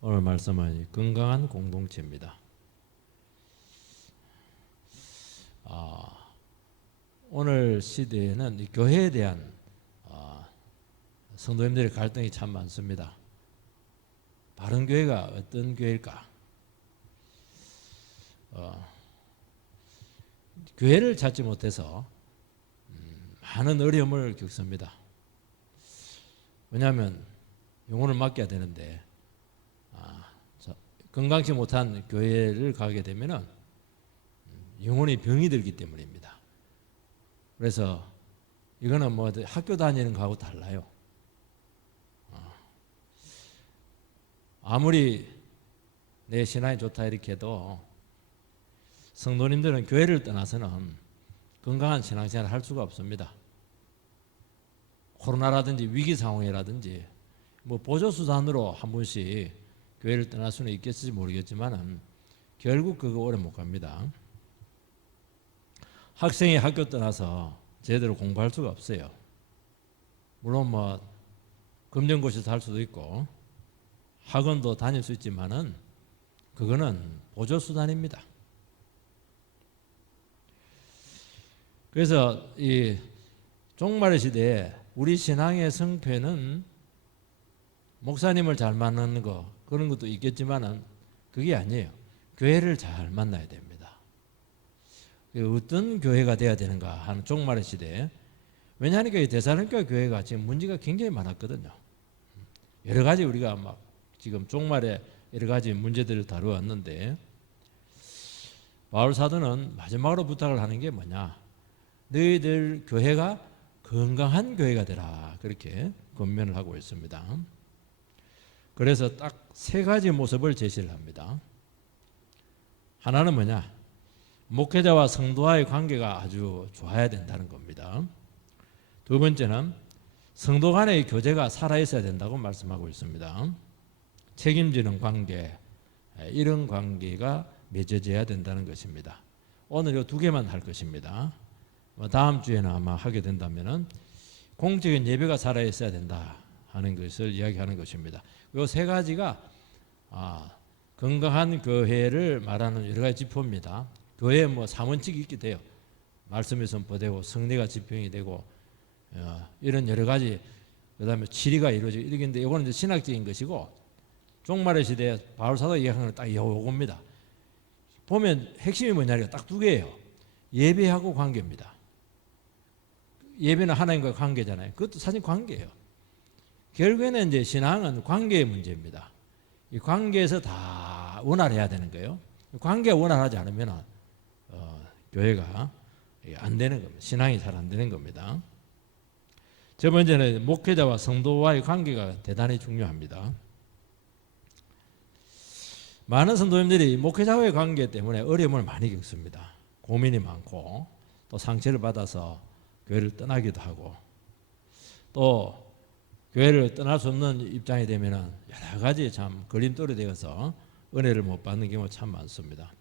오늘 말씀은 건강한 공동체입니다. 오늘 시대에는 이 교회에 대한 성도님들의 갈등이 참 많습니다. 바른 교회가 어떤 교회일까? 교회를 찾지 못해서 많은 어려움을 겪습니다. 왜냐하면 영혼을 맡겨야 되는데 건강치 못한 교회를 가게 되면 영혼이 병이 들기 때문입니다. 그래서 이거는 뭐 학교 다니는 거하고 달라요. 아무리 내 신앙이 좋다 이렇게 해도 성도님들은 교회를 떠나서는 건강한 신앙생활을 할 수가 없습니다. 코로나라든지 위기 상황이라든지 뭐 보조수단으로 한 번씩 교회를 떠날 수는 있겠을지 모르겠지만 결국 그거 오래 못 갑니다. 학생이 학교 떠나서 제대로 공부할 수가 없어요. 물론 뭐 검정고시도 할 수도 있고 학원도 다닐 수 있지만은 그거는 보조수단입니다. 그래서 이 종말의 시대에 우리 신앙의 성패는 목사님을 잘 만나는 거 그런 것도 있겠지만은 그게 아니에요. 교회를 잘 만나야 됩니다. 어떤 교회가 돼야 되는가 하는 종말의 시대에 왜냐하니까 이 데살로니가 교회가 지금 문제가 굉장히 많았거든요. 여러 가지 우리가 막 지금 종말에 여러 가지 문제들을 다루었는데 바울 사도는 마지막으로 부탁을 하는 게 뭐냐? 너희들 교회가 건강한 교회가 되라 그렇게 권면을 하고 있습니다. 그래서 딱 세 가지 모습을 제시를 합니다. 하나는 뭐냐? 목회자와 성도와의 관계가 아주 좋아야 된다는 겁니다. 두 번째는 성도 간의 교제가 살아있어야 된다고 말씀하고 있습니다. 책임지는 관계, 이런 관계가 맺어져야 된다는 것입니다. 오늘 이 두 개만 할 것입니다. 다음 주에는 아마 하게 된다면은 공적인 예배가 살아있어야 된다 하는 것을 이야기하는 것입니다. 이 세 가지가 건강한 교회를 말하는 여러 가지 지표입니다. 교회에 뭐 삼원칙이 있게 돼요. 말씀이 선포되고 성례가 지평이 되고 이런 여러 가지 그다음에 치리가 이루어지고 이러는데 이거는 이제 신학적인 것이고 종말의 시대에 바울 사도가 이야기하는 건 딱 이겁니다. 보면 핵심이 뭐냐니까 딱 두 개예요. 예배하고 관계입니다. 예배는 하나님과 관계잖아요. 그것도 사실 관계예요. 결국에는 이제 신앙은 관계의 문제입니다. 이 관계에서 다 원활해야 되는 거예요. 관계가 원활하지 않으면 교회가 안 되는 겁니다. 신앙이 잘 안 되는 겁니다. 첫 번째는 목회자와 성도와의 관계가 대단히 중요합니다. 많은 성도님들이 목회자와의 관계 때문에 어려움을 많이 겪습니다. 고민이 많고 또 상처를 받아서 교회를 떠나기도 하고 또 교회를 떠날 수 없는 입장이 되면 여러 가지 참 걸림돌이 되어서 은혜를 못 받는 경우가 참 많습니다.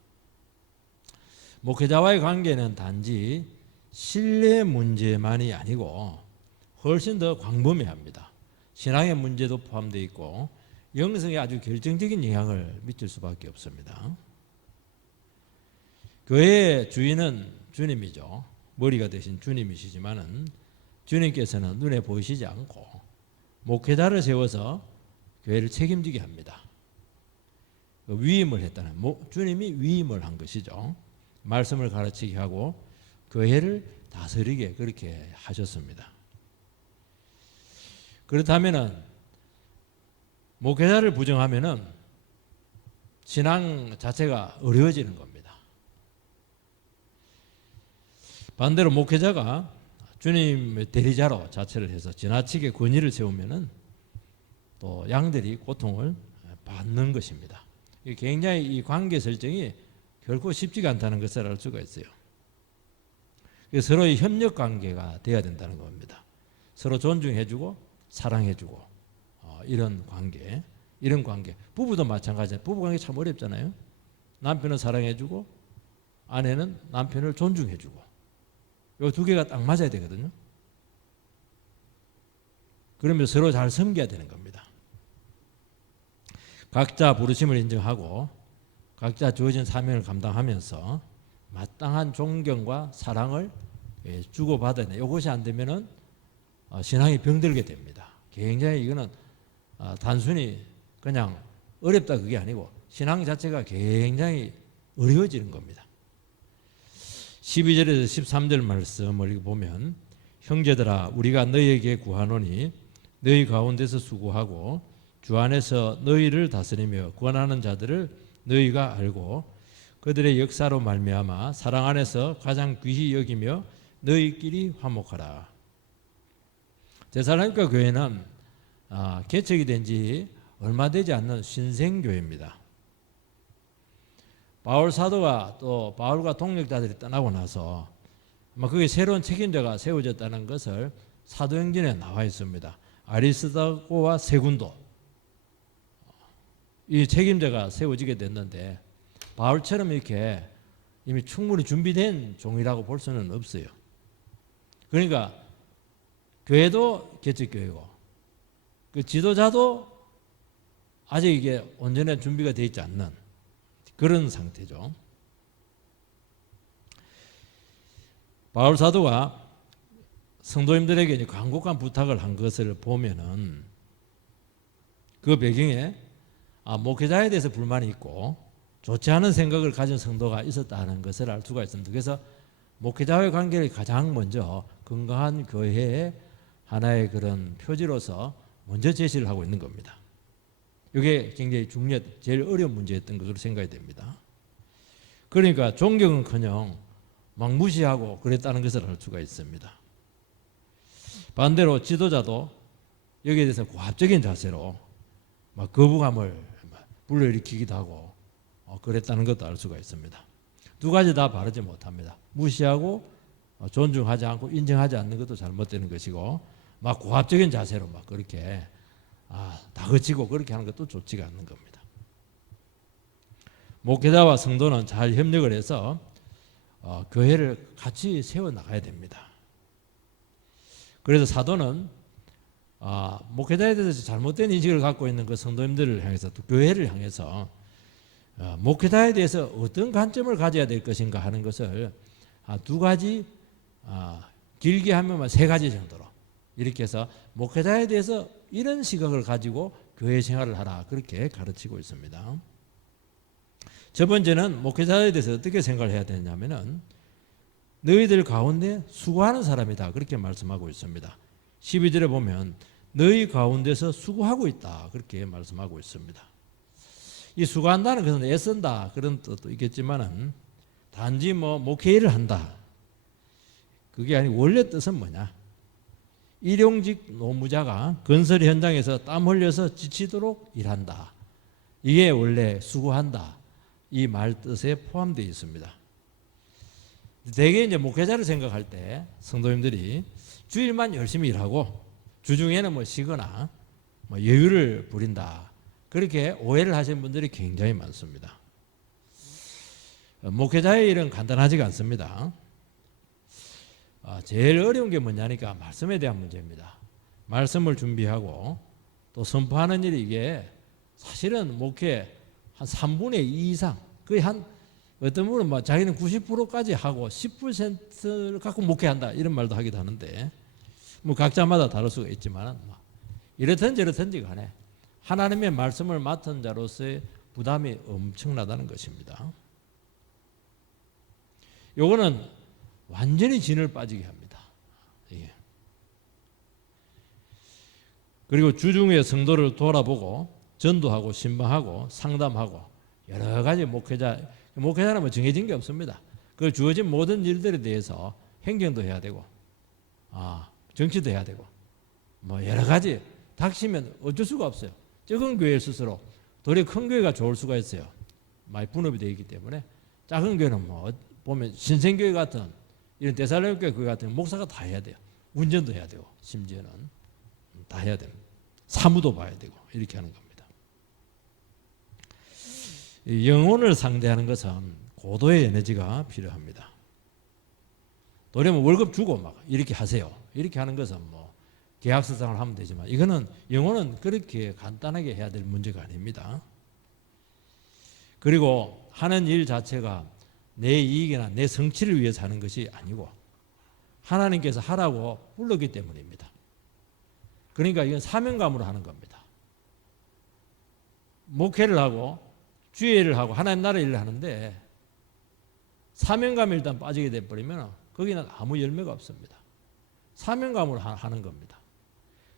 목회자와의 관계는 단지 신뢰 문제만이 아니고 훨씬 더 광범위합니다. 신앙의 문제도 포함되어 있고 영성에 아주 결정적인 영향을 미칠 수밖에 없습니다. 교회의 주인은 주님이죠. 머리가 되신 주님이시지만은 주님께서는 눈에 보이시지 않고 목회자를 세워서 교회를 책임지게 합니다. 위임을 했다는 주님이 위임을 한 것이죠. 말씀을 가르치게 하고 교회를 다스리게 그렇게 하셨습니다. 그렇다면은 목회자를 부정하면은 신앙 자체가 어려워지는 겁니다. 반대로 목회자가 주님의 대리자로 자체를 해서 지나치게 권위를 세우면은 또 양들이 고통을 받는 것입니다. 굉장히 이 관계 설정이 결코 쉽지가 않다는 것을 알 수가 있어요. 서로의 협력 관계가 돼야 된다는 겁니다. 서로 존중해주고 사랑해주고 이런 관계, 부부도 마찬가지예요. 부부 관계 참 어렵잖아요. 남편은 사랑해주고 아내는 남편을 존중해주고 이 두 개가 딱 맞아야 되거든요. 그러면 서로 잘 섬겨야 되는 겁니다. 각자 부르심을 인정하고 각자 주어진 사명을 감당하면서 마땅한 존경과 사랑을 주고받아야 돼. 이것이 안 되면은 신앙이 병들게 됩니다. 굉장히 이거는 단순히 그냥 어렵다 그게 아니고 신앙 자체가 굉장히 어려워지는 겁니다. 12절에서 13절 말씀을 보면 형제들아 우리가 너희에게 구하노니 너희 가운데서 수고하고 주 안에서 너희를 다스리며 권하는 자들을 너희가 알고 그들의 역사로 말미암아 사랑 안에서 가장 귀히 여기며 너희끼리 화목하라. 데살로니가 교회는 개척이 된 지 얼마 되지 않는 신생교회입니다. 바울 사도가 또 바울과 동력자들이 떠나고 나서 아마 그게 새로운 책임자가 세워졌다는 것을 사도행전에 나와 있습니다. 아리스다고와 세군도 이 책임자가 세워지게 됐는데 바울처럼 이렇게 이미 충분히 준비된 종이라고 볼 수는 없어요. 그러니까 교회도 개척교회고 그 지도자도 아직 이게 온전히 준비가 되어 있지 않는 그런 상태죠. 바울 사도가 성도님들에게 간곡한 부탁을 한 것을 보면은 그 배경에 목회자에 대해서 불만이 있고 좋지 않은 생각을 가진 성도가 있었다는 것을 알 수가 있습니다. 그래서 목회자와의 관계를 가장 먼저 건강한 교회의 하나의 그런 표지로서 먼저 제시를 하고 있는 겁니다. 이게 굉장히 제일 어려운 문제였던 것으로 생각이 됩니다. 그러니까 존경은커녕 막 무시하고 그랬다는 것을 알 수가 있습니다. 반대로 지도자도 여기에 대해서 고압적인 자세로 막 거부감을 불러일으키기도 하고 그랬다는 것도 알 수가 있습니다. 두 가지 다 바르지 못합니다. 무시하고 존중하지 않고 인정하지 않는 것도 잘못되는 것이고 막 고압적인 자세로 막 그렇게 다그치고 그렇게 하는 것도 좋지가 않는 겁니다. 목회자와 성도는 잘 협력을 해서 교회를 같이 세워나가야 됩니다. 그래서 사도는 목회자에 대해서 잘못된 인식을 갖고 있는 그 성도님들을 향해서 또 교회를 향해서 목회자에 대해서 어떤 관점을 가져야 될 것인가 하는 것을 두 가지 길게 하면 세 가지 정도로 이렇게 해서 목회자에 대해서 이런 시각을 가지고 교회 생활을 하라 그렇게 가르치고 있습니다. 첫 번째는 목회자에 대해서 어떻게 생각을 해야 되냐면은 너희들 가운데 수고하는 사람이다 그렇게 말씀하고 있습니다. 12절에 보면 너희 가운데서 수고하고 있다 그렇게 말씀하고 있습니다. 이 수고한다는 것은 애쓴다 그런 뜻도 있겠지만은 단지 목회일을 한다 그게 아니고 원래 뜻은 뭐냐? 일용직 노무자가 건설 현장에서 땀 흘려서 지치도록 일한다. 이게 원래 수고한다. 이 말 뜻에 포함되어 있습니다. 대개 이제 목회자를 생각할 때 성도님들이 주일만 열심히 일하고 주중에는 쉬거나 여유를 부린다. 그렇게 오해를 하시는 분들이 굉장히 많습니다. 목회자의 일은 간단하지가 않습니다. 제일 어려운 게 뭐냐니까 말씀에 대한 문제입니다. 말씀을 준비하고 또 선포하는 일이 이게 사실은 목회 한 3분의 2 이상 거의 한 어떤 분은 자기는 90%까지 하고 10%를 갖고 목회한다 이런 말도 하기도 하는데 각자마다 다를 수가 있지만 이렇든 저렇든지 간에 하나님의 말씀을 맡은 자로서의 부담이 엄청나다는 것입니다. 요거는 완전히 진을 빠지게 합니다. 예. 그리고 주중에 성도를 돌아보고 전도하고 신방하고 상담하고 여러 가지 목회자는 정해진 게 없습니다. 그 주어진 모든 일들에 대해서 행정도 해야 되고 정치도 해야 되고 여러 가지 닥치면 어쩔 수가 없어요. 적은 교회 스스로 도리어 큰 교회가 좋을 수가 있어요. 많이 분업이 되어 있기 때문에 작은 교회는 보면 신생교회 같은 이런 데살로니가 교회 같은 목사가 다 해야 돼요. 운전도 해야 되고 심지어는 다 해야 됩니다. 사무도 봐야 되고 이렇게 하는 겁니다. 영혼을 상대하는 것은 고도의 에너지가 필요합니다. 도리어 월급 주고 이렇게 하세요. 이렇게 하는 것은 계약서상을 하면 되지만 이거는 영혼은 그렇게 간단하게 해야 될 문제가 아닙니다. 그리고 하는 일 자체가 내 이익이나 내 성취를 위해서 하는 것이 아니고 하나님께서 하라고 불렀기 때문입니다. 그러니까 이건 사명감으로 하는 겁니다. 목회를 하고 주의 일을 하고 하나님 나라 일을 하는데 사명감이 일단 빠지게 돼버리면 거기는 아무 열매가 없습니다. 사명감으로 하는 겁니다.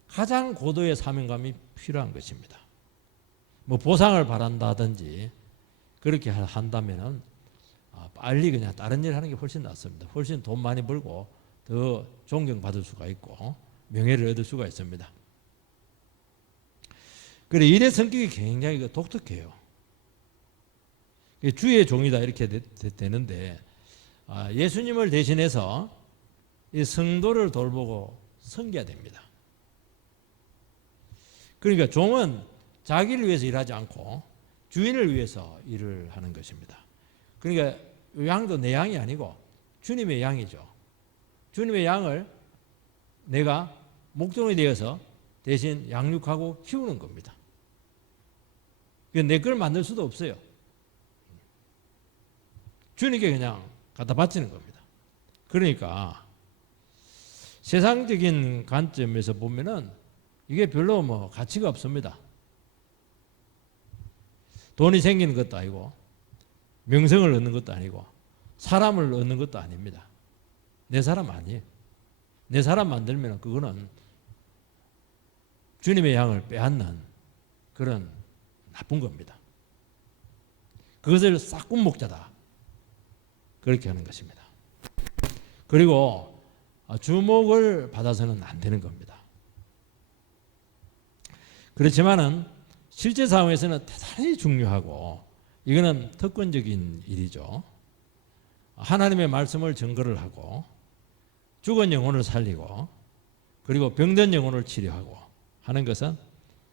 가장 고도의 사명감이 필요한 것입니다. 뭐 보상을 바란다든지 그렇게 한다면은 빨리 그냥 다른 일 하는 게 훨씬 낫습니다. 훨씬 돈 많이 벌고 더 존경받을 수가 있고 명예를 얻을 수가 있습니다. 그래 일의 성격이 굉장히 독특해요. 주의 종이다 이렇게 되는데 예수님을 대신해서 이 성도를 돌보고 섬겨야 됩니다. 그러니까 종은 자기를 위해서 일하지 않고 주인을 위해서 일을 하는 것입니다. 그러니까 양도 내 양이 아니고 주님의 양이죠. 주님의 양을 내가 목종이 되어서 대신 양육하고 키우는 겁니다. 내 걸 만들 수도 없어요. 주님께 그냥 갖다 바치는 겁니다. 그러니까 세상적인 관점에서 보면은 이게 별로 뭐 가치가 없습니다. 돈이 생기는 것도 아니고 명성을 얻는 것도 아니고 사람을 얻는 것도 아닙니다. 내 사람 아니에요. 내 사람 만들면 그거는 주님의 양을 빼앗는 그런 나쁜 겁니다. 그것을 싹군 목자다. 그렇게 하는 것입니다. 그리고 주목을 받아서는 안 되는 겁니다. 그렇지만은 실제 상황에서는 대단히 중요하고 이거는 특권적인 일이죠. 하나님의 말씀을 증거를 하고 죽은 영혼을 살리고 그리고 병든 영혼을 치료하고 하는 것은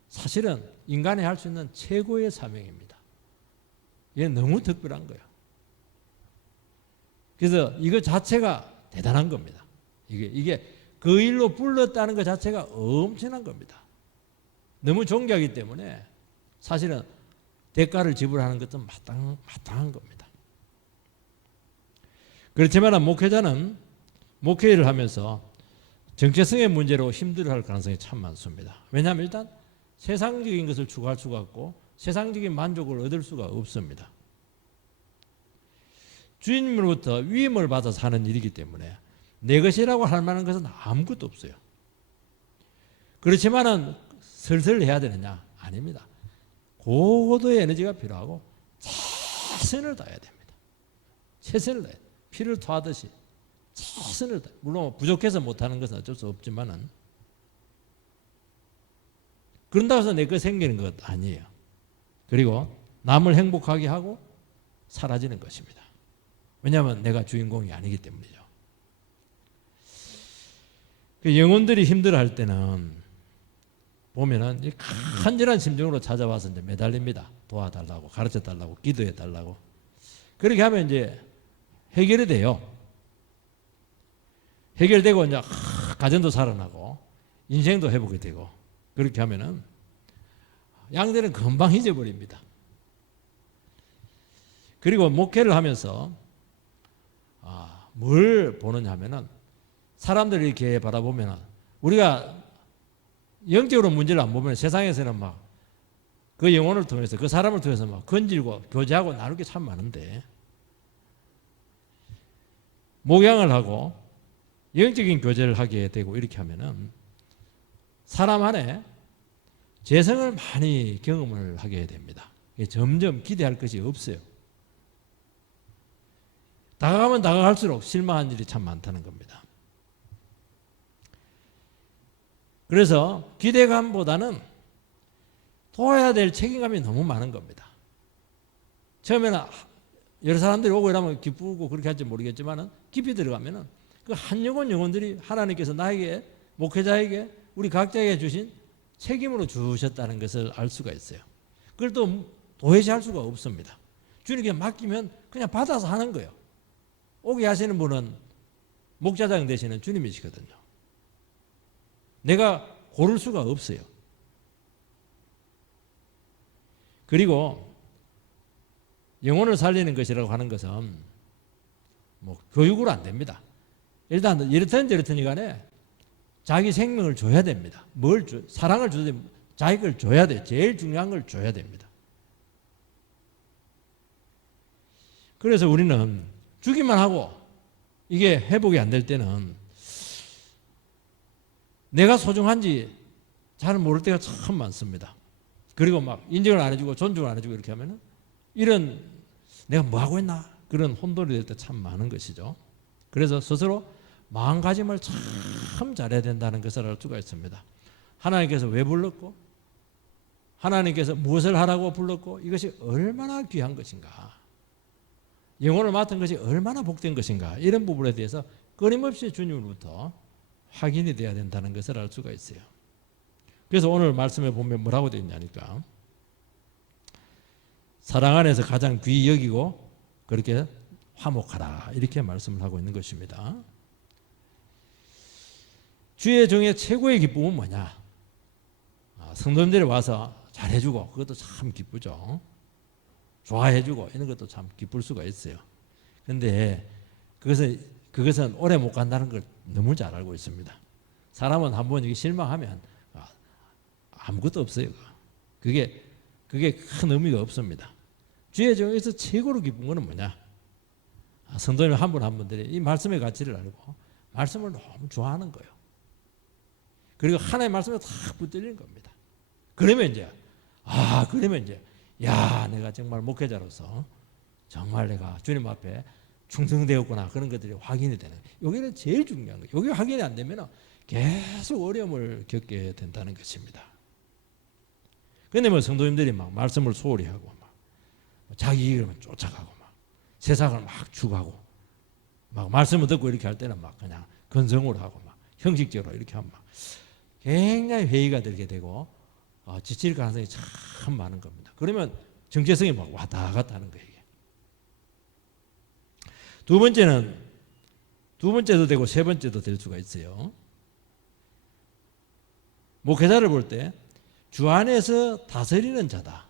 사실은 인간이 할 수 있는 최고의 사명입니다. 이게 너무 특별한 거예요. 그래서 이거 자체가 대단한 겁니다. 이게 그 일로 불렀다는 것 자체가 엄청난 겁니다. 너무 존귀하기 때문에 사실은 대가를 지불하는 것도 마땅한 겁니다. 그렇지만 목회자는 목회를 하면서 정체성의 문제로 힘들어할 가능성이 참 많습니다. 왜냐하면 일단 세상적인 것을 추구할 수가 없고 세상적인 만족을 얻을 수가 없습니다. 주님으로부터 위임을 받아서 하는 일이기 때문에 내 것이라고 할 만한 것은 아무것도 없어요. 그렇지만은 슬슬 해야 되느냐? 아닙니다. 고도의 에너지가 필요하고 최선을 다해야 됩니다. 최선을 다해야 돼요. 피를 토하듯이 최선을 다해요. 물론 부족해서 못하는 것은 어쩔 수 없지만은 그런다고 해서 내 거 생기는 것 아니에요. 그리고 남을 행복하게 하고 사라지는 것입니다. 왜냐하면 내가 주인공이 아니기 때문이죠. 영혼들이 힘들어할 때는 보면은 간절한 심정으로 찾아와서 이제 매달립니다. 도와달라고, 가르쳐달라고, 기도해달라고. 그렇게 하면 이제 해결이 돼요. 해결되고 이제 가정도 살아나고 인생도 회복이 되고 그렇게 하면은 양들은 금방 잊어버립니다. 그리고 목회를 하면서 뭘 보느냐 하면은 사람들이 이렇게 바라보면은 우리가 영적으로 문제를 안 보면 세상에서는 막 그 영혼을 통해서 그 사람을 통해서 막 건질고 교제하고 나눌 게 참 많은데 목양을 하고 영적인 교제를 하게 되고 이렇게 하면은 사람 안에 재성을 많이 경험을 하게 됩니다. 점점 기대할 것이 없어요. 다가가면 다가갈수록 실망한 일이 참 많다는 겁니다. 그래서 기대감보다는 도와야 될 책임감이 너무 많은 겁니다. 처음에는 여러 사람들이 오고 이러면 기쁘고 그렇게 할지 모르겠지만 깊이 들어가면 그 한 영혼들이 하나님께서 나에게 목회자에게 우리 각자에게 주신 책임으로 주셨다는 것을 알 수가 있어요. 그걸 또 도외시할 수가 없습니다. 주님께 맡기면 그냥 받아서 하는 거예요. 오게 하시는 분은 목자장 되시는 주님이시거든요. 내가 고를 수가 없어요. 그리고 영혼을 살리는 것이라고 하는 것은 뭐 교육으로 안 됩니다. 일단 이렇든 저렇든 간에 자기 생명을 줘야 됩니다. 사랑을 줘야 됩니다. 자기 걸 줘야 돼. 제일 중요한 걸 줘야 됩니다. 그래서 우리는 주기만 하고 이게 회복이 안 될 때는 내가 소중한지 잘 모를 때가 참 많습니다. 그리고 막 인정을 안 해주고 존중을 안 해주고 이렇게 하면은 이런 내가 뭐 하고 있나 그런 혼돈이 될 때 참 많은 것이죠. 그래서 스스로 마음가짐을 참 잘해야 된다는 것을 알 수가 있습니다. 하나님께서 왜 불렀고 하나님께서 무엇을 하라고 불렀고 이것이 얼마나 귀한 것인가, 영혼을 맡은 것이 얼마나 복된 것인가, 이런 부분에 대해서 끊임없이 주님으로부터 확인이 돼야 된다는 것을 알 수가 있어요. 그래서 오늘 말씀에 보면 뭐라고 되어 있냐니까, 사랑 안에서 가장 귀히 여기고 그렇게 화목하라, 이렇게 말씀을 하고 있는 것입니다. 주의 종의 최고의 기쁨은 뭐냐? 성도님들이 와서 잘해주고 그것도 참 기쁘죠. 좋아해주고 이런 것도 참 기쁠 수가 있어요. 그런데 그것은 오래 못 간다는 걸 너무 잘 알고 있습니다. 사람은 한번 여기 실망하면 아무것도 없어요. 그게 큰 의미가 없습니다. 주의 종에서 최고로 기쁜 것은 뭐냐? 성도님 한 분 한 분들이 이 말씀의 가치를 알고 말씀을 너무 좋아하는 거예요. 그리고 하나님의 말씀에 탁 붙들리는 겁니다. 그러면 이제 야, 내가 정말 목회자로서 정말 내가 주님 앞에 충성되었구나, 그런 것들이 확인이 되는 거예요. 여기는 제일 중요한 거예요. 여기 확인이 안 되면 계속 어려움을 겪게 된다는 것입니다. 그런데 뭐 성도님들이 막 말씀을 소홀히 하고 막 자기 이름을 쫓아가고 막 세상을 막 추구하고 막 말씀을 듣고 이렇게 할 때는 막 그냥 건성으로 하고 막 형식적으로 이렇게 하면 막 굉장히 회의가 들게 되고 지칠 가능성이 참 많은 겁니다. 그러면 정체성이 막 왔다 갔다 하는 거예요. 이게. 두 번째도 되고 세 번째도 될 수가 있어요. 목회자를 볼 때 주 안에서 다스리는 자다,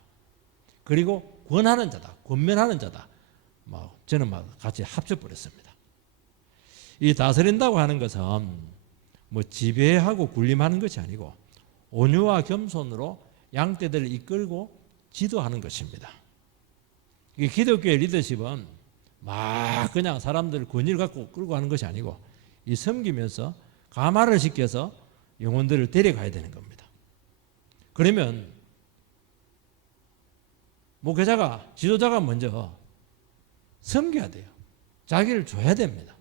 그리고 권하는 자다, 권면하는 자다, 저는 같이 합쳐버렸습니다. 이 다스린다고 하는 것은 지배하고 군림하는 것이 아니고 온유와 겸손으로 양떼들을 이끌고 지도하는 것입니다. 이 기독교의 리더십은 막 그냥 사람들 권위를 갖고 끌고 가는 것이 아니고 이 섬기면서 감화를 시켜서 영혼들을 데려가야 되는 겁니다. 그러면 목회자가, 지도자가 먼저 섬겨야 돼요. 자기를 줘야 됩니다.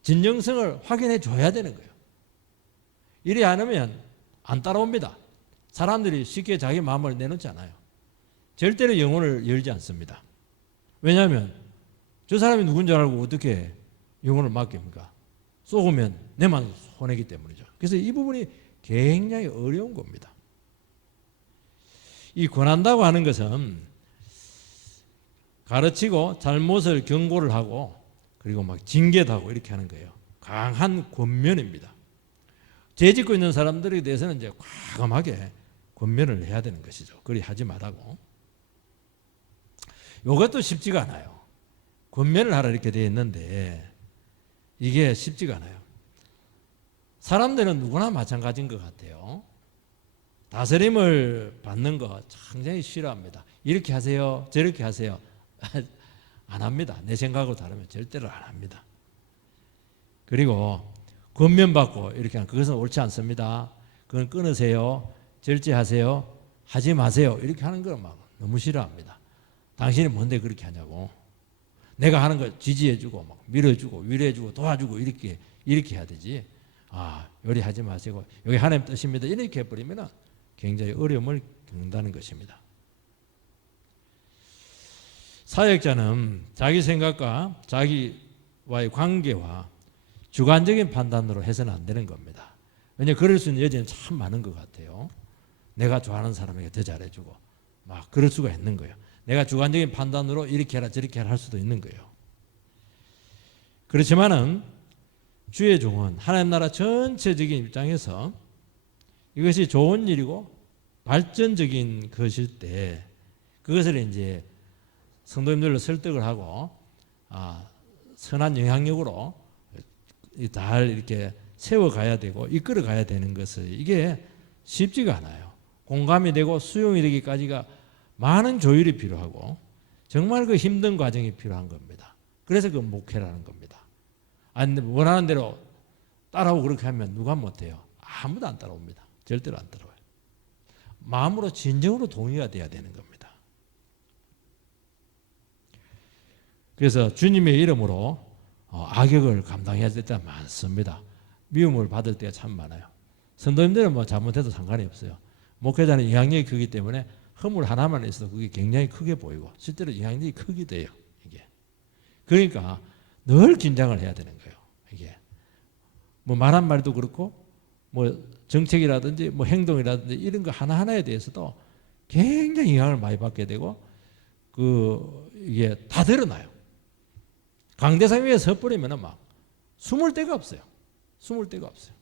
진정성을 확인해 줘야 되는 거예요. 이리 않으면 안 따라옵니다. 사람들이 쉽게 자기 마음을 내놓지 않아요. 절대로 영혼을 열지 않습니다. 왜냐하면 저 사람이 누군지 알고 어떻게 영혼을 맡깁니까? 쏘으면 내만 손해기 때문이죠. 그래서 이 부분이 굉장히 어려운 겁니다. 이 권한다고 하는 것은 가르치고 잘못을 경고를 하고 그리고 막 징계도 하고 이렇게 하는 거예요. 강한 권면입니다. 죄 짓고 있는 사람들에 대해서는 이제 과감하게 권면을 해야 되는 것이죠. 그리 하지 말라고. 이것도 쉽지가 않아요. 권면을 하라 이렇게 되어 있는데 이게 쉽지가 않아요. 사람들은 누구나 마찬가지인 것 같아요. 다스림을 받는 거 굉장히 싫어합니다. 이렇게 하세요, 저렇게 하세요. 안 합니다. 내 생각하고 다르면 절대로 안 합니다. 그리고 권면받고 이렇게 하면 그것은 옳지 않습니다. 그건 끊으세요, 절제하세요, 하지 마세요, 이렇게 하는 걸 막 너무 싫어합니다. 당신이 뭔데 그렇게 하냐고. 내가 하는 걸 지지해주고 막 밀어주고 위로해주고 도와주고 이렇게 해야 되지. 요리하지 마시고 여기 하나님 뜻입니다, 이렇게 해버리면 굉장히 어려움을 겪는다는 것입니다. 사역자는 자기 생각과 자기와의 관계와 주관적인 판단으로 해서는 안 되는 겁니다. 왜냐하면 그럴 수 있는 여지는 참 많은 것 같아요. 내가 좋아하는 사람에게 더 잘해주고 막 그럴 수가 있는 거예요. 내가 주관적인 판단으로 이렇게 해라 저렇게 해라 할 수도 있는 거예요. 그렇지만은 주의 종은 하나님 나라 전체적인 입장에서 이것이 좋은 일이고 발전적인 것일 때 그것을 이제 성도님들을 설득을 하고 선한 영향력으로 잘 이렇게 세워가야 되고 이끌어가야 되는 것을 이게 쉽지가 않아요. 공감이 되고 수용이 되기까지가 많은 조율이 필요하고 정말 그 힘든 과정이 필요한 겁니다. 그래서 그 목회라는 겁니다. 원하는 대로 따라오고 그렇게 하면 누가 못해요? 아무도 안 따라옵니다. 절대로 안 따라와요. 마음으로 진정으로 동의가 돼야 되는 겁니다. 그래서 주님의 이름으로 악역을 감당해야 될 때가 많습니다. 미움을 받을 때가 참 많아요. 성도님들은 뭐 잘못해도 상관이 없어요. 목회자는 영향력이 크기 때문에 허물 하나만 있어도 그게 굉장히 크게 보이고 실제로 영향력이 크게 돼요. 이게. 그러니까 늘 긴장을 해야 되는 거예요. 이게. 뭐 말한 말도 그렇고 뭐 정책이라든지 뭐 행동이라든지 이런 거 하나하나에 대해서도 굉장히 영향을 많이 받게 되고 이게 다 드러나요. 강대상 위에 서버리면 막 숨을 데가 없어요. 숨을 데가 없어요.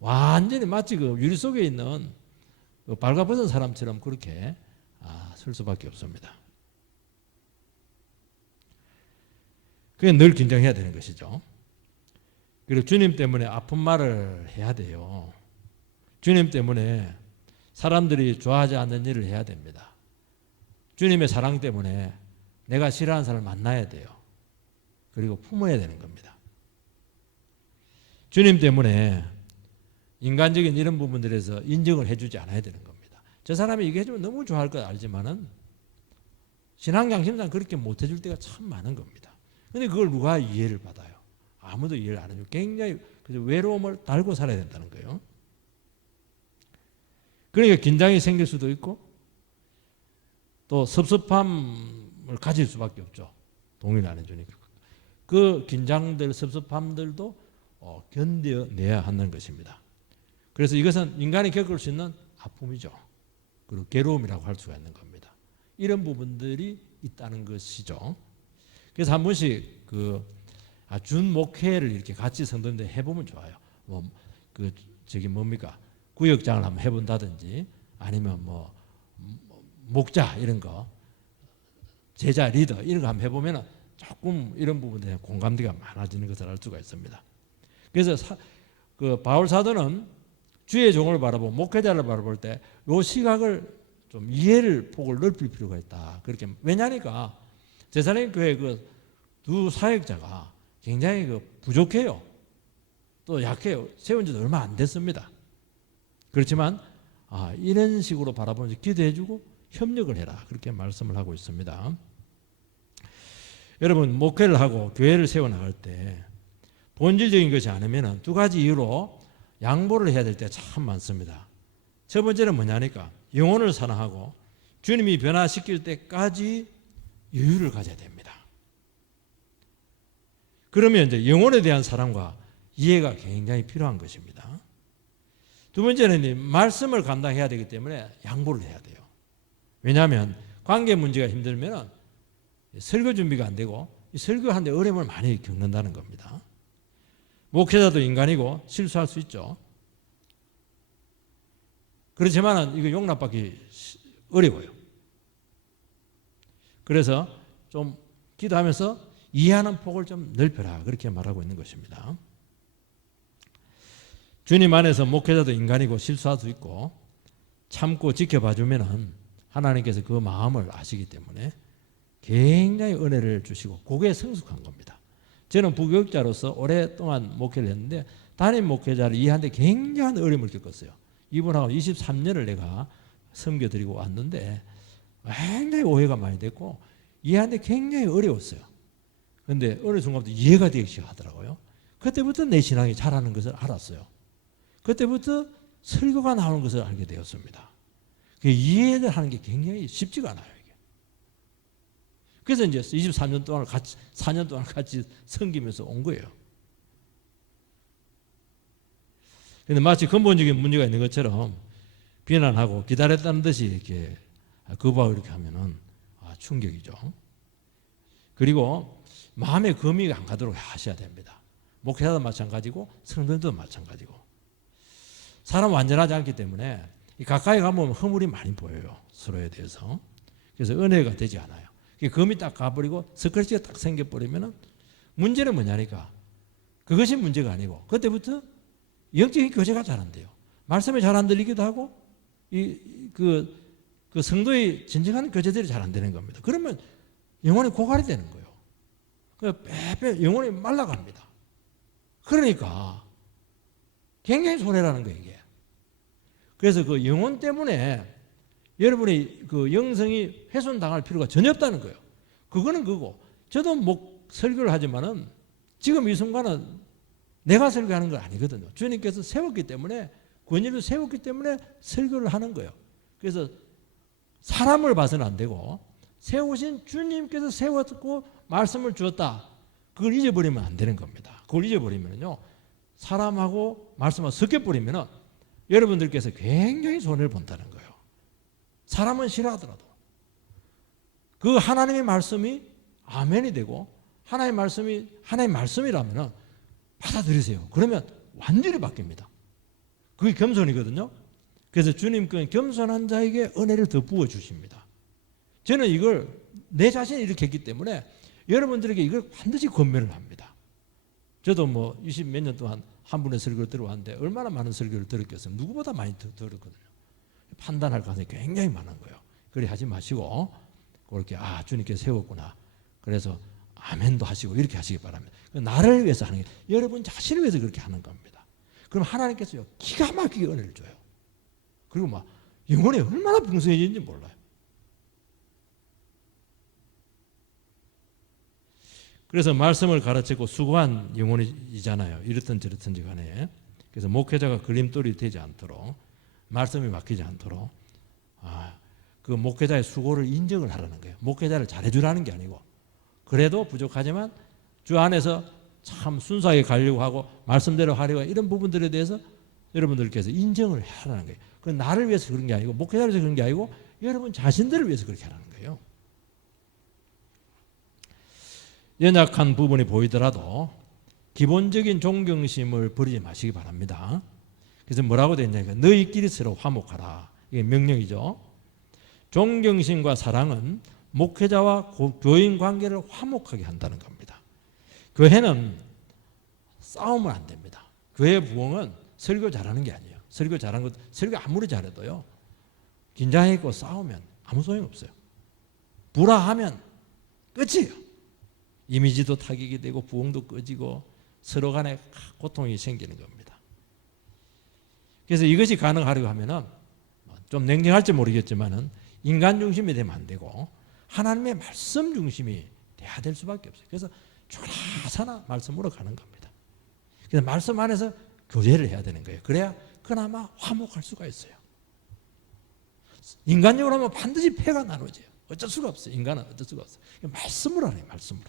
완전히 마치 그 유리 속에 있는 그 발가벗은 사람처럼 그렇게 설 수밖에 없습니다. 그게 늘 긴장해야 되는 것이죠. 그리고 주님 때문에 아픈 말을 해야 돼요. 주님 때문에 사람들이 좋아하지 않는 일을 해야 됩니다. 주님의 사랑 때문에 내가 싫어하는 사람을 만나야 돼요. 그리고 품어야 되는 겁니다. 주님 때문에 인간적인 이런 부분들에서 인정을 해주지 않아야 되는 겁니다. 저 사람이 이거 해주면 너무 좋아할 걸 알지만은 신앙 양심상 그렇게 못 해줄 때가 참 많은 겁니다. 그런데 그걸 누가 이해를 받아요? 아무도 이해를 안 해요. 굉장히 외로움을 달고 살아야 된다는 거예요. 그러니까 긴장이 생길 수도 있고 또 섭섭함을 가질 수밖에 없죠. 동의를 안 해주니까. 그 긴장들, 섭섭함들도 견뎌내야 하는 것입니다. 그래서 이것은 인간이 겪을 수 있는 아픔이죠. 그리고 괴로움이라고 할 수가 있는 겁니다. 이런 부분들이 있다는 것이죠. 그래서 한 번씩 준목회를 이렇게 같이 성도님들 해보면 좋아요. 뭡니까? 구역장을 한번 해본다든지 아니면 목자 이런 거, 제자 리더 이런 거 한번 해보면 조금 이런 부분에 공감대가 많아지는 것을 알 수가 있습니다. 그래서 바울 사도는 주의 종을 바라보고 목회자를 바라볼 때 이 시각을 좀 이해를 폭을 넓힐 필요가 있다. 그렇게 왜냐니까 제사님 교회 두 사역자가 굉장히 부족해요. 또 약해요. 세운 지도 얼마 안 됐습니다. 그렇지만 이런 식으로 바라보면서 기도해주고 협력을 해라. 그렇게 말씀을 하고 있습니다. 여러분 목회를 하고 교회를 세워나갈 때 본질적인 것이 아니면 두 가지 이유로 양보를 해야 될 때가 참 많습니다. 첫 번째는 뭐냐니까 영혼을 사랑하고 주님이 변화시킬 때까지 여유를 가져야 됩니다. 그러면 이제 영혼에 대한 사랑과 이해가 굉장히 필요한 것입니다. 두 번째는 말씀을 감당해야 되기 때문에 양보를 해야 돼요. 왜냐하면 관계 문제가 힘들면 설교 준비가 안 되고 설교하는데 어려움을 많이 겪는다는 겁니다. 목회자도 인간이고 실수할 수 있죠. 그렇지만 이거 용납받기 어려워요. 그래서 좀 기도하면서 이해하는 폭을 좀 넓혀라. 그렇게 말하고 있는 것입니다. 주님 안에서 목회자도 인간이고 실수할 수 있고 참고 지켜봐주면 하나님께서 그 마음을 아시기 때문에 굉장히 은혜를 주시고 그게 성숙한 겁니다. 저는 부교육자로서 오랫동안 목회를 했는데 담임 목회자를 이해하는데 굉장한 어려움을 겪었어요. 이분하고 23년을 내가 섬겨드리고 왔는데 굉장히 오해가 많이 됐고 이해하는데 굉장히 어려웠어요. 그런데 어느 순간부터 이해가 되기 시작하더라고요. 그때부터 내 신앙이 자라는 것을 알았어요. 그때부터 설교가 나오는 것을 알게 되었습니다. 이해를 하는 게 굉장히 쉽지가 않아요. 이게. 그래서 이제 23년 동안 4년 동안 같이 섬기면서 온 거예요. 근데 마치 근본적인 문제가 있는 것처럼 비난하고 기다렸다는 듯이 이렇게 거부하고 이렇게 하면은 충격이죠. 그리고 마음의 금이 안 가도록 하셔야 됩니다. 목회자도 마찬가지고 성도들도 마찬가지고. 사람 완전하지 않기 때문에 가까이 가면 허물이 많이 보여요. 서로에 대해서. 그래서 은혜가 되지 않아요. 검이 딱 가버리고 스크래치가 딱 생겨버리면은 문제는 뭐냐니까 그것이 문제가 아니고 그때부터 영적인 교제가 잘 안 돼요. 말씀이 잘 안 들리기도 하고 그 성도의 진정한 교제들이 잘 안 되는 겁니다. 그러면 영혼이 고갈이 되는 거예요. 빼빼 영혼이 말라갑니다. 그러니까 굉장히 손해라는 거예요, 이게. 그래서 그 영혼 때문에 여러분의 그 영성이 훼손당할 필요가 전혀 없다는 거예요. 그거는 그거. 저도 설교를 하지만은 지금 이 순간은 내가 설교하는 건 아니거든요. 주님께서 세웠기 때문에 권위를 세웠기 때문에 설교를 하는 거예요. 그래서 사람을 봐서는 안 되고 세우신 주님께서 세웠고 말씀을 주었다. 그걸 잊어버리면 안 되는 겁니다. 그걸 잊어버리면요 사람하고 말씀하고 섞여버리면은 여러분들께서 굉장히 손해를 본다는 거예요. 사람은 싫어하더라도 그 하나님의 말씀이 아멘이 되고 하나님의 말씀이 하나님의 말씀이라면은 받아들이세요. 그러면 완전히 바뀝니다. 그게 겸손이거든요. 그래서 주님께서 겸손한 자에게 은혜를 더 부어주십니다. 저는 이걸 내 자신이 이렇게 했기 때문에 여러분들에게 이걸 반드시 권면을 합니다. 저도 20몇 년 동안 한 분의 설교를 들어왔는데 얼마나 많은 설교를 들었겠어요. 누구보다 많이 들었거든요. 판단할 가능성이 굉장히 많은 거예요. 그래 하지 마시고 그렇게 주님께서 세웠구나. 그래서 아멘도 하시고 이렇게 하시기 바랍니다. 나를 위해서 하는 게 여러분 자신을 위해서 그렇게 하는 겁니다. 그럼 하나님께서요 기가 막히게 은혜를 줘요. 그리고 영혼이 얼마나 풍성해지는지 몰라요. 그래서 말씀을 가르치고 수고한 영혼이잖아요. 이렇든 저렇든지 간에. 그래서 목회자가 걸림돌이 되지 않도록 말씀이 막히지 않도록 그 목회자의 수고를 인정을 하라는 거예요. 목회자를 잘해주라는 게 아니고 그래도 부족하지만 주 안에서 참 순수하게 가려고 하고 말씀대로 하려고 이런 부분들에 대해서 여러분들께서 인정을 하라는 거예요. 그건 나를 위해서 그런 게 아니고 목회자를 위해서 그런 게 아니고 여러분 자신들을 위해서 그렇게 하라는 거예요. 연약한 부분이 보이더라도 기본적인 존경심을 버리지 마시기 바랍니다. 그래서 뭐라고 되어 있냐니까 너희끼리 서로 화목하라. 이게 명령이죠. 존경심과 사랑은 목회자와 교인 관계를 화목하게 한다는 겁니다. 교회는 싸우면 안 됩니다. 교회 부흥은 설교 잘하는 게 아니에요. 설교 잘하는 것, 설교 아무리 잘해도요 긴장했고 싸우면 아무 소용 없어요. 불화하면 끝이에요. 이미지도 타격이 되고 부흥도 꺼지고 서로 간에 고통이 생기는 겁니다. 그래서 이것이 가능하려고 하면은 좀 냉정할지 모르겠지만은 인간 중심이 되면 안 되고 하나님의 말씀 중심이 돼야 될 수밖에 없어요. 그래서 주라사나 말씀으로 가는 겁니다. 그래서 말씀 안에서 교제를 해야 되는 거예요. 그래야 그나마 화목할 수가 있어요. 인간적으로 하면 반드시 패가 나눠져요. 어쩔 수가 없어요. 인간은 어쩔 수가 없어요. 말씀으로 하네요. 말씀으로.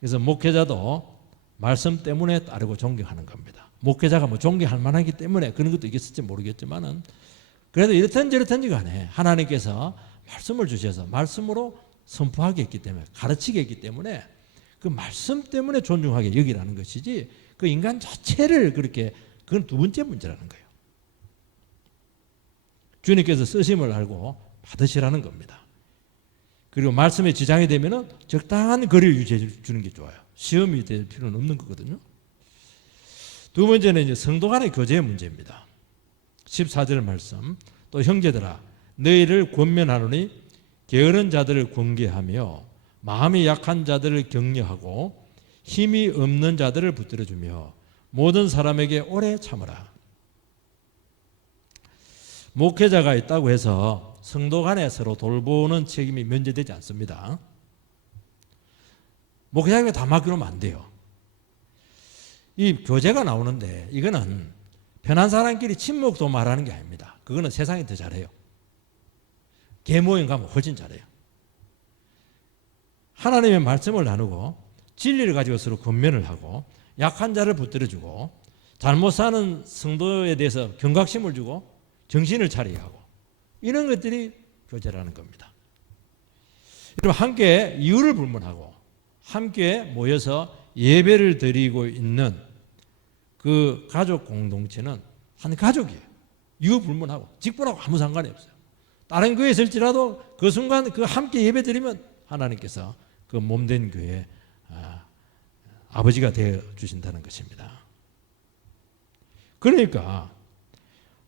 그래서 목회자도 말씀 때문에 따르고 존경하는 겁니다. 목회자가 존경할 만하기 때문에 그런 것도 있겠을지 모르겠지만은 그래도 이렇든 저렇든지 간에 하나님께서 말씀을 주셔서 말씀으로 선포하게 했기 때문에 가르치게 했기 때문에 그 말씀 때문에 존중하게 여기라는 것이지 그 인간 자체를 그렇게 그건 두 번째 문제라는 거예요. 주님께서 쓰심을 알고 받으시라는 겁니다. 그리고 말씀에 지장이 되면은 적당한 거리를 유지해 주는 게 좋아요. 시험이 될 필요는 없는 거거든요. 두 번째는 이제 성도 간의 교제의 문제입니다. 14절 말씀. 또 형제들아 너희를 권면하노니 게으른 자들을 권계하며 마음이 약한 자들을 격려하고 힘이 없는 자들을 붙들어주며 모든 사람에게 오래 참으라. 목회자가 있다고 해서 성도 간에 서로 돌보는 책임이 면제되지 않습니다. 목회자에게 다 맡겨놓으면 안 돼요. 이 교제가 나오는데 이거는 편한 사람끼리 친목도 말하는 게 아닙니다. 그거는 세상이 더 잘해요. 계모임 가면 훨씬 잘해요. 하나님의 말씀을 나누고 진리를 가지고 서로 권면을 하고 약한 자를 붙들어주고 잘못 사는 성도에 대해서 경각심을 주고 정신을 차리게 하고 이런 것들이 교제라는 겁니다. 여러분 함께 이유를 불문하고 함께 모여서 예배를 드리고 있는 그 가족 공동체는 한 가족이에요. 이유 불문하고 직분하고 아무 상관이 없어요. 다른 교회에 있을지라도 그 순간 그 함께 예배드리면 하나님께서 그 몸된 교회 아버지가 되어 주신다는 것입니다. 그러니까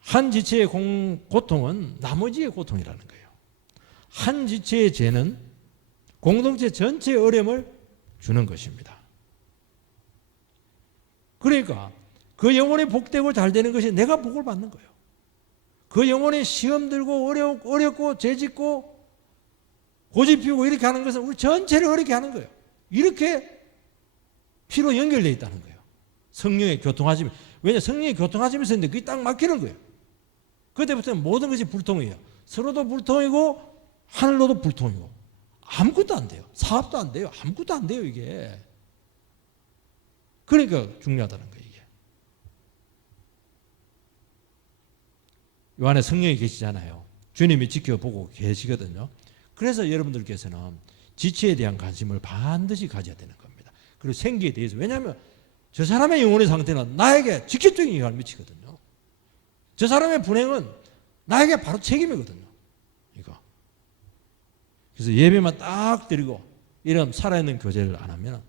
한 지체의 고통은 나머지의 고통이라는 거예요. 한 지체의 죄는 공동체 전체의 어려움을 주는 것입니다. 그러니까 그 영혼이 복되고 잘 되는 것이 내가 복을 받는 거예요. 그 영혼이 시험 들고 어렵고 죄짓고 고집 피우고 이렇게 하는 것은 우리 전체를 어렵게 하는 거예요. 이렇게 피로 연결되어 있다는 거예요. 성령의 교통하심이. 왜냐, 성령의 교통하심이 있었는데 그게 딱 막히는 거예요. 그때부터는 모든 것이 불통이에요. 서로도 불통이고 하늘로도 불통이고 아무것도 안 돼요. 사업도 안 돼요. 아무것도 안 돼요, 이게. 그러니까 중요하다는 거예요, 이게. 요 안에 성령이 계시잖아요. 주님이 지켜보고 계시거든요. 그래서 여러분들께서는 지체에 대한 관심을 반드시 가져야 되는 겁니다. 그리고 생기에 대해서. 왜냐하면 저 사람의 영혼의 상태는 나에게 직접적인 영향을 미치거든요. 저 사람의 불행은 나에게 바로 책임이거든요. 이거. 그래서 예배만 딱 드리고 이런 살아있는 교제를 안 하면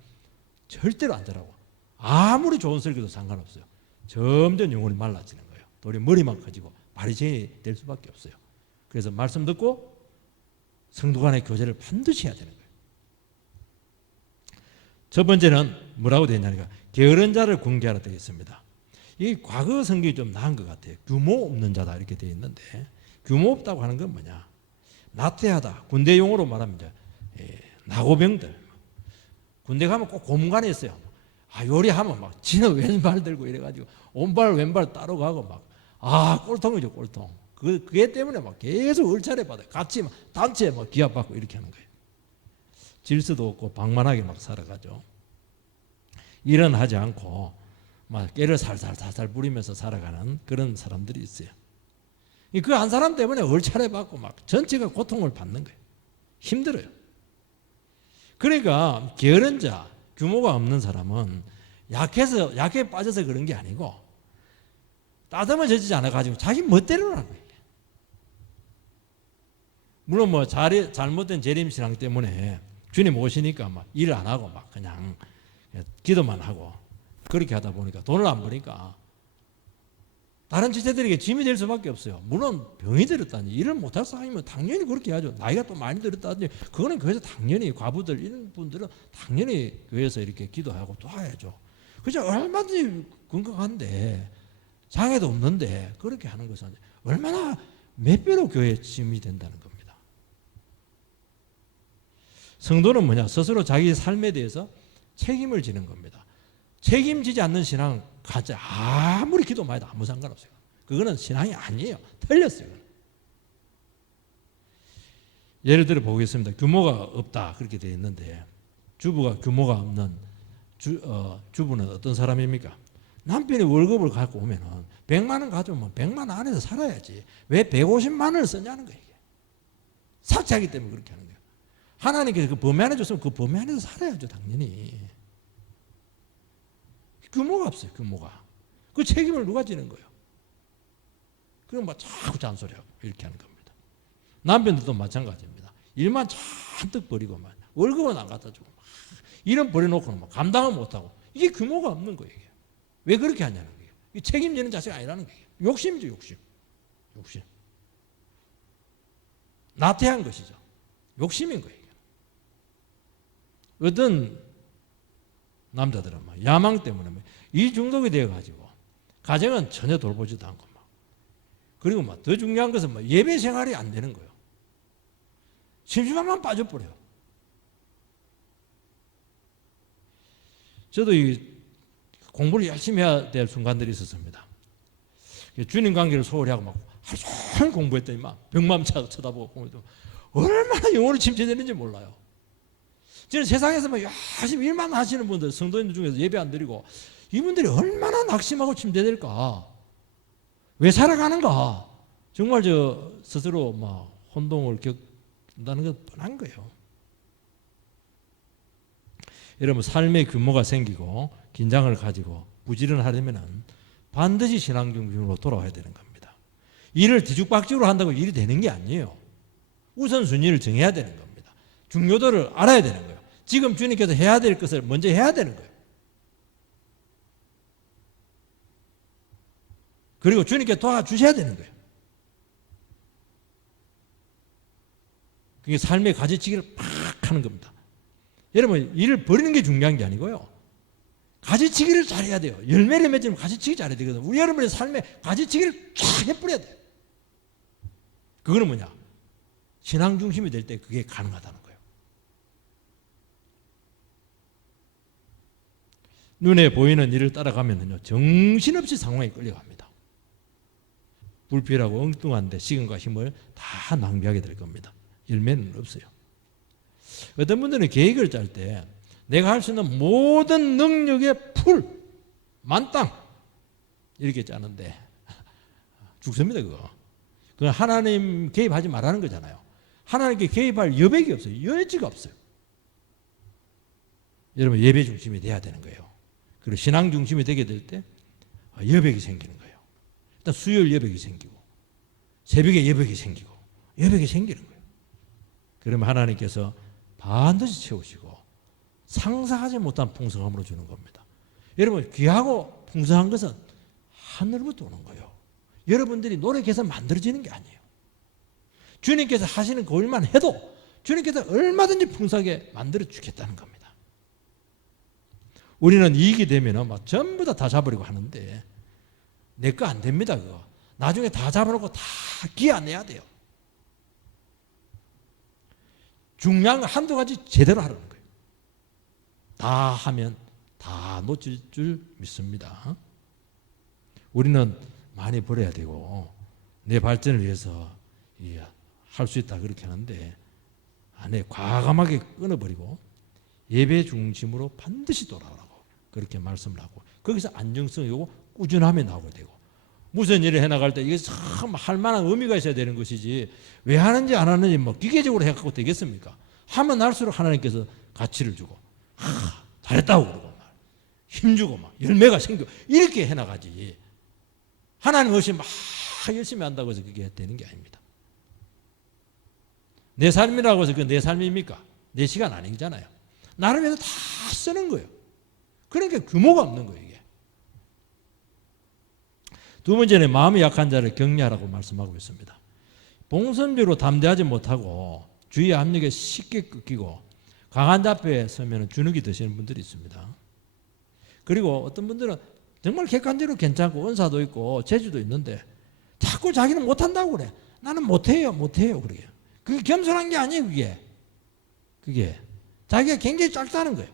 절대로 안 되라고. 아무리 좋은 설교도 상관없어요. 점점 영혼이 말라지는 거예요. 또 우리 머리만 커지고 바리새인이 될 수밖에 없어요. 그래서 말씀 듣고 성도 간의 교제를 반드시 해야 되는 거예요. 첫 번째는 뭐라고 되어 있냐니까 게으른 자를 공개하라 되어 있습니다. 이 과거 성경이 좀 나은 것 같아요. 규모 없는 자다 이렇게 되어 있는데 규모 없다고 하는 건 뭐냐? 나태하다. 군대 용어로 말하면 이제 나고병들. 군대 가면 꼭 고문관이 있어요. 요리하면 막 지는 왼발 들고 이래가지고 온발 왼발 따로 가고 막 꼴통이죠, 꼴통. 그게 때문에 막 계속 얼차례 받아요. 같이 막 단체에 막 기합받고 이렇게 하는 거예요. 질서도 없고 방만하게 막 살아가죠. 일은 하지 않고 막 깨를 살살 부리면서 살아가는 그런 사람들이 있어요. 그 한 사람 때문에 얼차례 받고 막 전체가 고통을 받는 거예요. 힘들어요. 그러니까 게으른 자, 규모가 없는 사람은 약해 빠져서 그런 게 아니고 따듬어지지 않아가지고 자기 멋대로 하는 거예요. 물론 뭐 잘못된 재림신앙 때문에 주님 오시니까 막 일 안 하고 막 그냥 기도만 하고 그렇게 하다 보니까 돈을 안 버니까 다른 지체들에게 짐이 될 수밖에 없어요. 물론 병이 들었다니 일을 못할 사람이면 당연히 그렇게 해야죠. 나이가 또 많이 들었다니 그거는 교회에서 당연히 과부들 이런 분들은 당연히 교회에서 이렇게 기도하고 또 해야죠. 그죠? 얼마든지 건강한데 장애도 없는데 그렇게 하는 것은 얼마나 몇 배로 교회에 짐이 된다는 겁니다. 성도는 뭐냐? 스스로 자기 삶에 대해서 책임을 지는 겁니다. 책임지지 않는 신앙 가짜 아무리 기도 많이 해도 아무 상관없어요. 그거는 신앙이 아니에요. 틀렸어요. 예를 들어 보겠습니다. 규모가 없다 그렇게 되어 있는데 주부가 규모가 없는 주부는 어떤 사람입니까? 남편이 월급을 갖고 오면은 100만 원 가져오면 100만 원 안에서 살아야지. 왜 150만 원을 쓰냐는 거예요. 이게. 삭제하기 때문에 그렇게 하는 거예요. 하나님께서 그 범위 안에 줬으면 그 범위 안에서 살아야죠. 당연히. 규모가 없어요. 규모가. 그 책임을 누가 지는 거예요? 그럼 막 자꾸 잔소리하고 이렇게 하는 겁니다. 남편들도 마찬가지입니다. 일만 잔뜩 버리고만 월급은 안 갖다 주고 막 일은 버려놓고는 막 감당을 못하고 이게 규모가 없는 거예요. 이게. 왜 그렇게 하냐는 거예요. 이게 책임지는 자세가 아니라는 거예요. 욕심이죠. 욕심. 나태한 것이죠. 욕심인 거예요. 어떤 남자들은 막 야망 때문에 이 중독이 되어가지고 가정은 전혀 돌보지도 않고 막 그리고 막 더 중요한 것은 막 예배 생활이 안 되는 거예요. 심심함만 빠져버려요. 저도 이 공부를 열심히 해야 될 순간들이 있었습니다. 주님 관계를 소홀히 하고 막 하루 종일 공부했더니 막 벽만 쳐다보고 공부해도 얼마나 영혼이 침체되는지 몰라요. 저는 세상에서 막 열심히 일만 하시는 분들, 성도님들 중에서 예배 안 드리고 이분들이 얼마나 낙심하고 침체될까? 왜 살아가는가? 정말 저 스스로 막 혼동을 겪는다는 건 뻔한 거예요. 여러분 삶의 규모가 생기고 긴장을 가지고 부지런하려면 반드시 신앙 중심으로 돌아와야 되는 겁니다. 일을 뒤죽박죽으로 한다고 일이 되는 게 아니에요. 우선순위를 정해야 되는 겁니다. 중요도를 알아야 되는 거예요. 지금 주님께서 해야 될 것을 먼저 해야 되는 거예요. 그리고 주님께 도와주셔야 되는 거예요. 그게 삶의 가지치기를 팍 하는 겁니다. 여러분, 일을 버리는 게 중요한 게 아니고요. 가지치기를 잘해야 돼요. 열매를 맺으면 가지치기 잘해야 되거든요. 우리 여러분의 삶에 가지치기를 쫙 해버려야 돼요. 그거는 뭐냐? 신앙 중심이 될 때 그게 가능하다는 거예요. 눈에 보이는 일을 따라가면요, 정신없이 상황에 끌려갑니다. 불필요하고 엉뚱한데 시간과 힘을 다 낭비하게 될 겁니다. 열매는 없어요. 어떤 분들은 계획을 짤 때 내가 할 수 있는 모든 능력의 풀, 만땅 이렇게 짜는데 죽습니다. 그건 하나님 개입하지 말라는 거잖아요. 하나님께 개입할 여백이 없어요. 여지가 없어요. 여러분, 예배 중심이 돼야 되는 거예요. 그리고 신앙 중심이 되게 될 때 여백이 생기는 거예요. 일단 수요일 여백이 생기고 새벽에 여백이 생기고 여백이 생기는 거예요. 그러면 하나님께서 반드시 채우시고 상상하지 못한 풍성함으로 주는 겁니다. 여러분, 귀하고 풍성한 것은 하늘부터 오는 거예요. 여러분들이 노력해서 만들어지는 게 아니에요. 주님께서 하시는 그 일만 해도 주님께서 얼마든지 풍성하게 만들어 주겠다는 겁니다. 우리는 이익이 되면 막 전부 다 잡으려고 하는데 내 거 안 됩니다. 그거 나중에 다 잡아놓고 다 기아 내야 돼요. 중요한 거 한두 가지 제대로 하라는 거예요. 다 하면 다 놓칠 줄 믿습니다. 우리는 많이 벌어야 되고 내 발전을 위해서 할 수 있다 그렇게 하는데 안에 과감하게 끊어버리고 예배 중심으로 반드시 돌아오라고 그렇게 말씀을 하고 거기서 안정성이 오고 꾸준함이 나오게 되고 무슨 일을 해나갈 때 이게 참 할 만한 의미가 있어야 되는 것이지 왜 하는지 안 하는지 뭐 기계적으로 해갖고 되겠습니까? 하면 할수록 하나님께서 가치를 주고 잘했다고 그러고 힘주고 막 열매가 생기고 이렇게 해나가지 하나님 없이 막 열심히 한다고 해서 그게 되는 게 아닙니다. 내 삶이라고 해서 그게 내 삶입니까? 내 시간 아니잖아요. 나를 위해서 다 쓰는 거예요. 그러니까 규모가 없는 거예요. 이게. 두 번째는 마음이 약한 자를 격려하라고 말씀하고 있습니다. 봉선비로 담대하지 못하고 주의 압력에 쉽게 꺾이고 강한 자 앞에 서면 주눅이 드시는 분들이 있습니다. 그리고 어떤 분들은 정말 객관적으로 괜찮고 은사도 있고 재주도 있는데 자꾸 자기는 못한다고 그래. 나는 못해요 그러게. 그게 겸손한 게 아니에요. 그게 자기가 굉장히 작다는 거예요.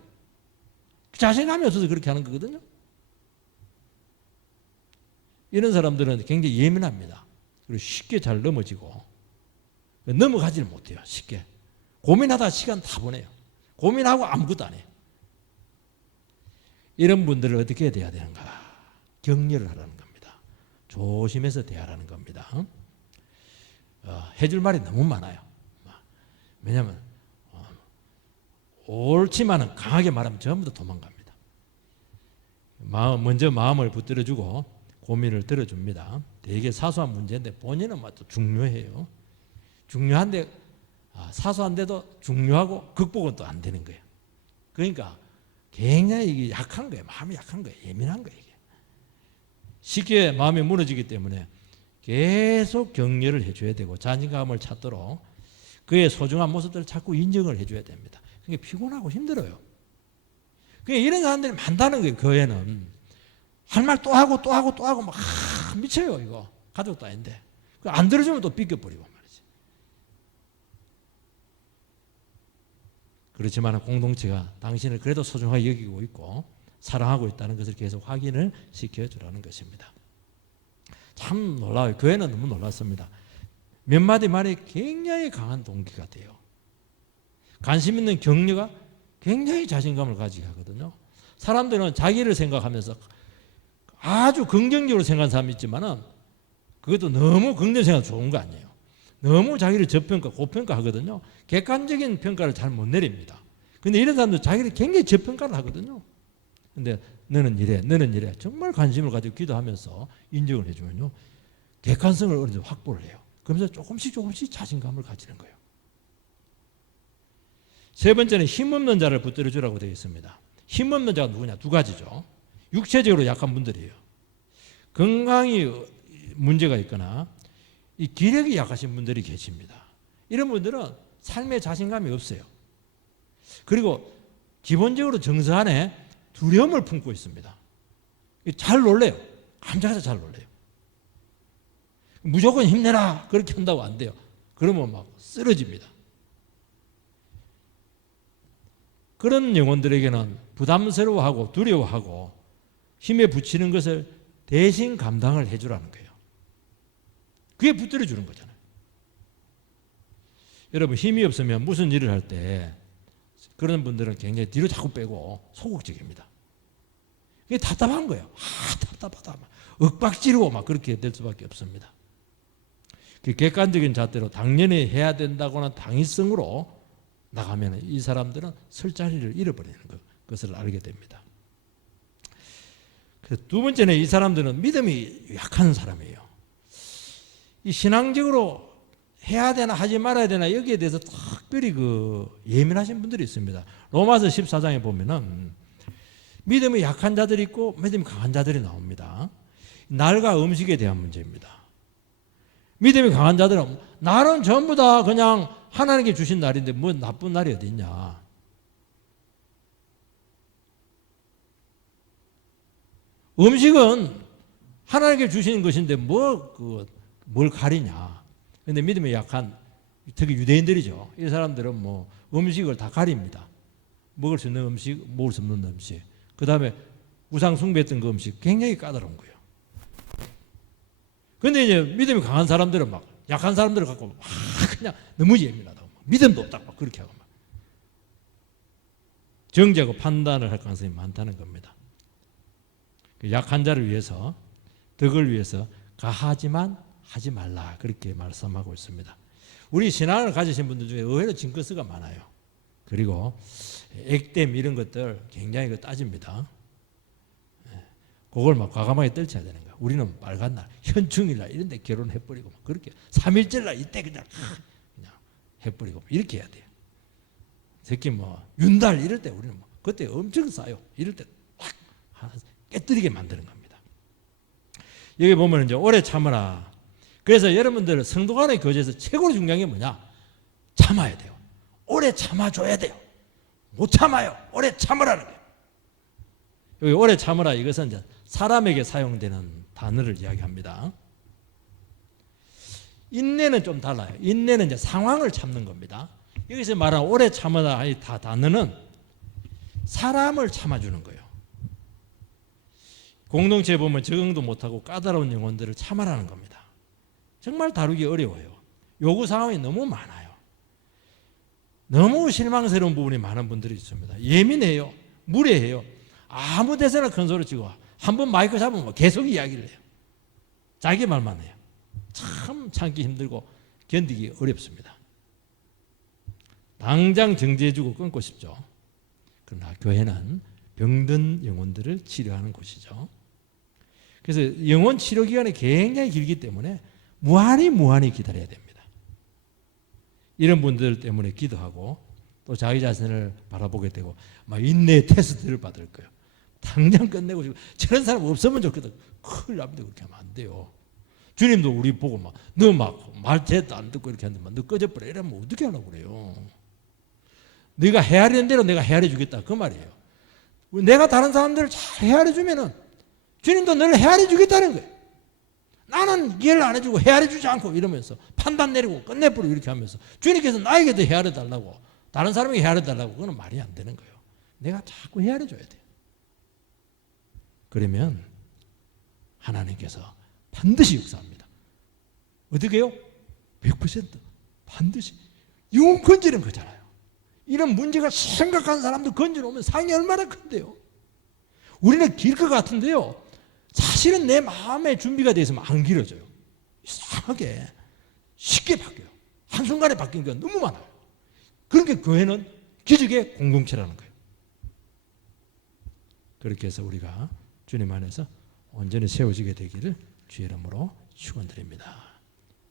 자신감이 없어서 그렇게 하는 거거든요. 이런 사람들은 굉장히 예민합니다. 그리고 쉽게 잘 넘어지고 넘어가지를 못해요. 쉽게 고민하다 시간 다 보내요. 고민하고 아무것도 안 해요. 이런 분들을 어떻게 대해야 되는가? 격려를 하라는 겁니다. 조심해서 대하라는 겁니다. 해줄 말이 너무 많아요. 왜냐하면 옳지만은 강하게 말하면 전부 다 도망갑니다. 먼저 마음을 붙들어주고 고민을 들어줍니다. 되게 사소한 문제인데 본인은 또 중요해요. 중요한데 사소한데도 중요하고 극복은 또 안 되는 거예요. 그러니까 굉장히 이게 약한 거예요. 마음이 약한 거예요. 예민한 거예요. 이게. 쉽게 마음이 무너지기 때문에 계속 격려를 해줘야 되고 자신감을 찾도록 그의 소중한 모습들을 자꾸 인정을 해줘야 됩니다. 그게 피곤하고 힘들어요. 그러니까 이런 사람들이 많다는 거예요. 교회는 할 말 또 하고 또 하고 또 하고 막 미쳐요. 이거 가족도 아닌데 안 들어주면 또 삐껴버리고 말이지. 그렇지만 공동체가 당신을 그래도 소중하게 여기고 있고 사랑하고 있다는 것을 계속 확인을 시켜주라는 것입니다. 참 놀라워요. 교회는 너무 놀랐습니다. 몇 마디 말에 굉장히 강한 동기가 돼요. 관심 있는 격려가 굉장히 자신감을 가지게 하거든요. 사람들은 자기를 생각하면서 아주 긍정적으로 생각하는 사람이 있지만은 그것도 너무 긍정 생각 좋은 거 아니에요. 너무 자기를 저평가, 고평가하거든요. 객관적인 평가를 잘 못 내립니다. 근데 이런 사람들 자기를 굉장히 저평가를 하거든요. 근데 너는 이래 정말 관심을 가지고 기도하면서 인정을 해주면요. 객관성을 어느 정도 확보를 해요. 그러면서 조금씩 자신감을 가지는 거예요. 세 번째는 힘없는 자를 붙들어 주라고 되어 있습니다. 힘없는 자가 누구냐? 두 가지죠. 육체적으로 약한 분들이에요. 건강이 문제가 있거나 이 기력이 약하신 분들이 계십니다. 이런 분들은 삶에 자신감이 없어요. 그리고 기본적으로 정서 안에 두려움을 품고 있습니다. 잘 놀래요. 감정에서 잘 놀래요. 무조건 힘내라 그렇게 한다고 안 돼요. 그러면 막 쓰러집니다. 그런 영혼들에게는 부담스러워하고 두려워하고 힘에 부치는 것을 대신 감당을 해주라는 거예요. 그게 붙들어 주는 거잖아요. 여러분 힘이 없으면 무슨 일을 할 때 그런 분들은 굉장히 뒤로 자꾸 빼고 소극적입니다. 이게 답답한 거예요. 답답하다. 윽박지르고 막 그렇게 될 수밖에 없습니다. 그 객관적인 잣대로 당연히 해야 된다고는 당위성으로 나가면 이 사람들은 설 자리를 잃어버리는 것을 알게 됩니다. 두 번째는 이 사람들은 믿음이 약한 사람이에요. 이 신앙적으로 해야 되나 하지 말아야 되나 여기에 대해서 특별히 예민하신 분들이 있습니다. 로마서 14장에 보면은 믿음이 약한 자들이 있고 믿음이 강한 자들이 나옵니다. 날과 음식에 대한 문제입니다. 믿음이 강한 자들은 날은 전부 다 그냥 하나님께 주신 날인데 뭐 나쁜 날이 어디 있냐. 음식은 하나님께 주신 것인데 뭘 가리냐. 그런데 믿음이 약한 특히 유대인들이죠. 이 사람들은 뭐 음식을 다 가립니다. 먹을 수 있는 음식, 먹을 수 없는 음식. 그 다음에 우상 숭배했던 그 음식 굉장히 까다로운 거예요. 그런데 이제 믿음이 강한 사람들은 막 약한 사람들을 갖고 막 그냥 너무 예민하다고 믿음도 없다고 막 그렇게 하고 막 정죄하고 판단을 할 가능성이 많다는 겁니다. 약한 자를 위해서 덕을 위해서 가하지만 하지 말라 그렇게 말씀하고 있습니다. 우리 신앙을 가지신 분들 중에 의외로 징크스가 많아요. 그리고 액땜 이런 것들 굉장히 따집니다. 그걸 막 과감하게 떨쳐야 되는 거야. 우리는 빨간 날, 현충일날 이런 데 결혼해버리고 막 그렇게 3.1절날 이때 그냥 해버리고 이렇게 해야 돼요. 특히 뭐 윤달 이럴 때 우리는 뭐 그때 엄청 싸요. 이럴 때 딱 깨뜨리게 만드는 겁니다. 여기 보면 이제 오래 참으라. 그래서 여러분들 성도 간의 교제에서 최고로 중요한 게 뭐냐? 참아야 돼요. 오래 참아줘야 돼요. 못 참아요. 오래 참으라는 거예요. 여기 오래 참으라 이것은 이제 사람에게 사용되는 단어를 이야기합니다. 인내는 좀 달라요. 인내는 이제 상황을 참는 겁니다. 여기서 말하는 오래 참으라 이 단어는 사람을 참아주는 거예요. 공동체에 보면 적응도 못하고 까다로운 영혼들을 참아라는 겁니다. 정말 다루기 어려워요. 요구사항이 너무 많아요. 너무 실망스러운 부분이 많은 분들이 있습니다. 예민해요. 무례해요. 아무 데서나 큰 소리 치고 한번 마이크 잡으면 계속 이야기를 해요. 자기 말만 해요. 참 참기 힘들고 견디기 어렵습니다. 당장 정지해주고 끊고 싶죠. 그러나 교회는 병든 영혼들을 치료하는 곳이죠. 그래서 영혼 치료 기간이 굉장히 길기 때문에 무한히 기다려야 됩니다. 이런 분들 때문에 기도하고 또 자기 자신을 바라보게 되고 막 인내 테스트를 받을 거예요. 당장 끝내고 싶고 저런 사람 없으면 좋겠다. 큰일 납니다. 그렇게 하면 안 돼요. 주님도 우리 보고 막 너 막 말 제대로 안 듣고 이렇게 하는데 너 꺼져버려 이러면 어떻게 하려고 그래요. 네가 헤아리는 대로 내가 헤아려 주겠다 그 말이에요. 내가 다른 사람들을 잘 헤아려 주면은 주님도 너를 헤아려 주겠다는 거예요. 나는 이해를 안 해주고 헤아려 주지 않고 이러면서 판단 내리고 끝내버리고 이렇게 하면서 주님께서 나에게도 헤아려 달라고 다른 사람에게 헤아려 달라고 그건 말이 안 되는 거예요. 내가 자꾸 헤아려 줘야 돼요. 그러면 하나님께서 반드시 역사합니다. 어떻게요? 100% 반드시 영혼 건지는 거잖아요. 이런 문제가 심각한 사람들 건져놓으면 상이 얼마나 큰데요. 우리는 길 것 같은데요. 사실은 내 마음의 준비가 되어 있으면 안 길어져요. 이상하게 쉽게 바뀌어요. 한순간에 바뀐 게 너무 많아요. 그러니까 교회는 기적의 공동체라는 거예요. 그렇게 해서 우리가 주님 안에서 온전히 세워지게 되기를 주의 이름으로 축원드립니다.